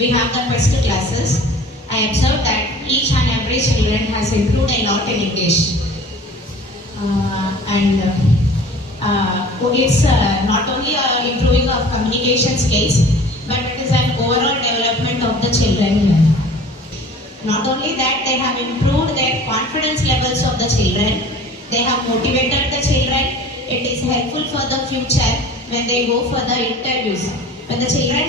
we have the quest classes. I observed that each and every children has improved a lot in English. It's not only improving of communication skills, but it is an overall development of the children. Not only that, they have improved their confidence levels of the children. They have motivated the children. It is helpful for the future when they go for the interviews. When the children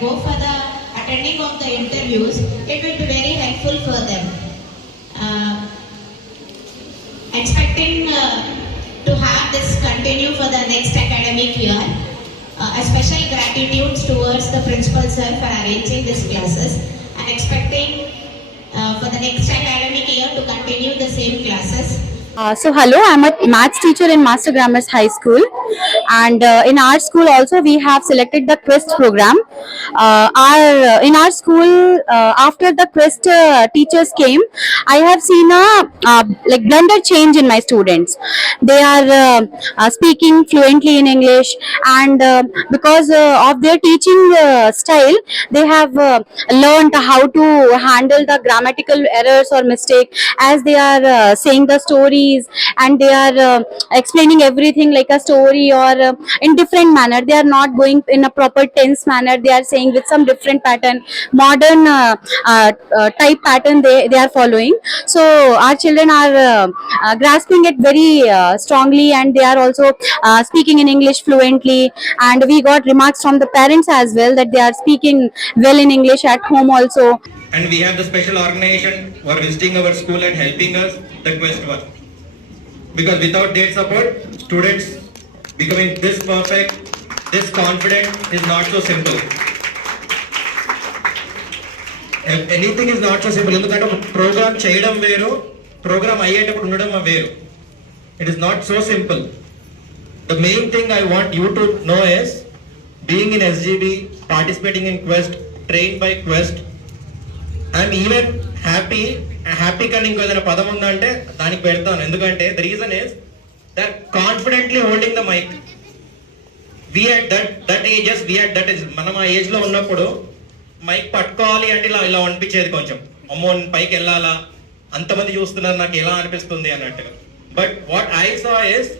go for the attending of the interviews, it will be very helpful for them. Expecting to have this continue for the next academic year. A special gratitude towards the principal sir for arranging these classes, and expecting for the next academic year to continue the same classes. So hello, I'm a maths teacher in Master Grammars High School, and in our school also we have selected the Quest program. In our school, after the Quest teachers came, I have seen a like blended change in my students. They are speaking fluently in English, and because of their teaching style, they have learned how to handle the grammatical errors or mistake as they are saying the stories, and they are explaining everything like a story, or in different manner. They are not going in a proper tense manner. They are saying with some different pattern, modern type pattern they are following. So our children are grasping it very strongly, and they are also speaking in English fluently. And we got remarks from the parents as well that they are speaking well in English at home also. And we have the special organization who are visiting our school and helping us the Quest work. Because without their support, students becoming this perfect, this confident is not so simple. Anything is not so simple. ఎందుకంటే ఒక programme చేయడం వేరు, programme అయ్యేటప్పుడు ఉండడం వేరు. It is not so simple. The main thing I want you to know is being in SGB, participating in Quest, trained by Quest. I'm even happy కానీ ఇంకో ఏదైనా పదం ఉందంటే దానికి పెడతాను. ఎందుకంటే the reason is that confidently holding the mic. We at that ages, we at that age, మనం ఆ ఏజ్ లో ఉన్నప్పుడు మైక్ పట్టుకోవాలి అంటే ఇలా అనిపించేది, కొంచెం అమ్మో పైకి వెళ్ళాలా, అంతమంది చూస్తున్నారు నాకు ఎలా అనిపిస్తుంది అన్నట్టుగా. But what I saw is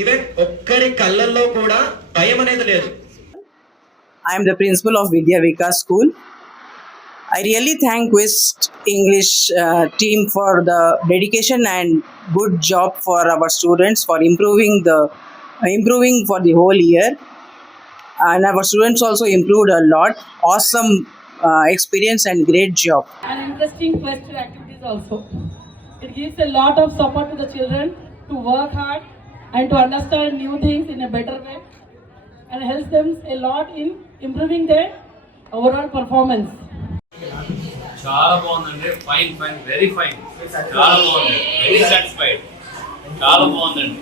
even ఒక్కరి కళ్ళల్లో కూడా భయం అనేది లేదు. I am the principal of Vidya Vikas School. I really thank West English team for the dedication and good job for our students for improving for the whole year, and our students also improved a lot. Awesome experience and great job. And interesting Quest activities also. It gives a lot of support to the children to work hard and to understand new things in a better way, and helps them a lot in improving their overall performance. చాలా బాగుందండి. Fine, very fine. చాలా బాగుంది. Very satisfied. చాలా బాగుందండి.